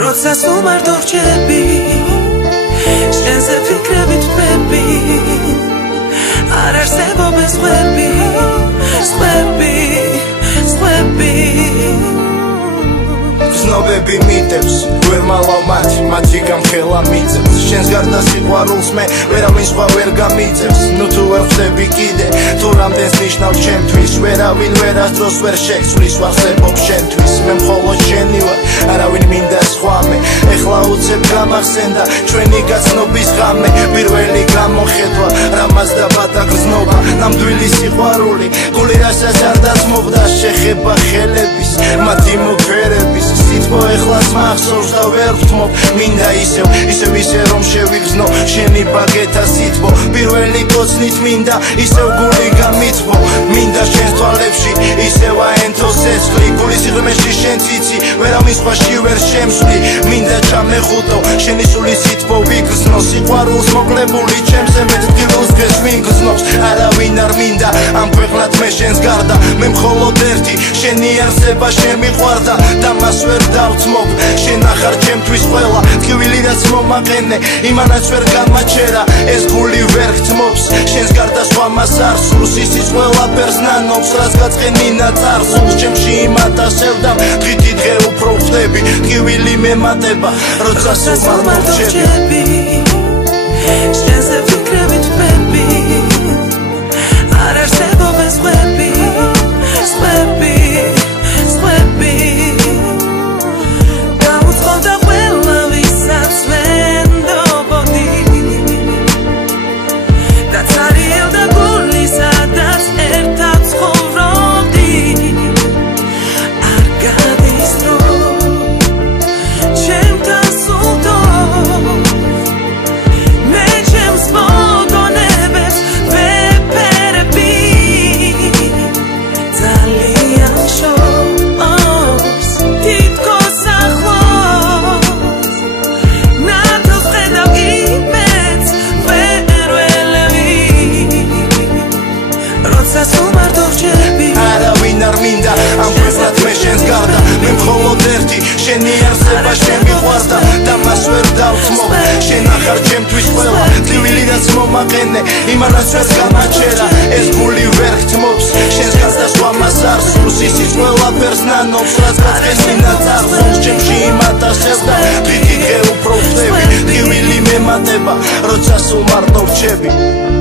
როცა სულ მარტო რჩები შენზე ფიქრებით ვები არ არსებობენ სხვები ცნობები მიტევს ვერ მალავ მათი გამხელა მიწევს შენს გარდა სიყვარულს მე ვერავინ სხვა ვერ გამიწევს ნუ თუ ვერ ხდები კიდე თუ რამდენს ნიშნავს ჩემთვის ვერავინ ვერასდროს ვერ შეცვლის ვახსენებ შენთვის მე მხოლოდ შენი ვარ არავინ მინდა სხვა მე ეხლა უცებ გამახსენდა ჩვენი გაცნობის ღამე პირველი გამოხედვა რამაც დაბადა გრძნობა ნამდვილი სიყვარული გული რასაც არ დაწმობდა შეხება ხელების მათი მოქმედების სიტყვა ეხლაც მახსოვს და ვერ ვთმობ მინდა ისე რომ შევიგრძნო შენი ბაგეთა სიტყვა პირველი კოცნით მინდა ისევ გული გამიწვო მინდა შენს თვალებში ისევ აენთო სეცხლი გულის სიღრმეში შენ ციცი ვერავინ სხვაში ვერ შემსვლი მინდა ჩამეხუტო შენი სული სიტყვა ვიგრძნო სიყვარულს მოკლებული ჩემზე მეტ დილოს დღეს ვიგრძნობს არავინ არ მინდა ამ ქვეყნად მე შენს გარდა მე მხოლოდ ერთი შენი არსება შემიყვარდა და მას ვერ დავწმობ შენ ახარ ჩემთვის ყველა თქმილი რაც მომაყენე იმანაც ვერ გამაჩერა ეს გული ვერ გწმობს შენს გარდა სხვა მას არ სურს ისიც ყველაფერს ნანობს რაც გაწყენინა წარსულს ჩემში იმატასევ და დღითი დღე უფრო ვხდები თქმილი მემატება როცა სულ მარტო რჩები შენზე ფიქრებით ვები არ არსებობენ სხვები არავინ არ მინდა ამ ქვეყნად მე შენს გარდა მე მხოლოდ ერთი შენი არსება შემიყვარდა და მას ვერ დავწმობ შენ ახარ ჩემთვის ყველა თლივილი რაც მომაყენე იმანაც ვერ გამაჩერა ეს გული ვერ გწმობს შენს გარდა სხვა მას არ სურს ისიც ყველაფერს ნანობს რაც გაწყენინა წარსულს ჩემში იმატასევ და დღითი დღე უფრო ვხდები თლივილი მემატება როცა სულ მარტო რჩები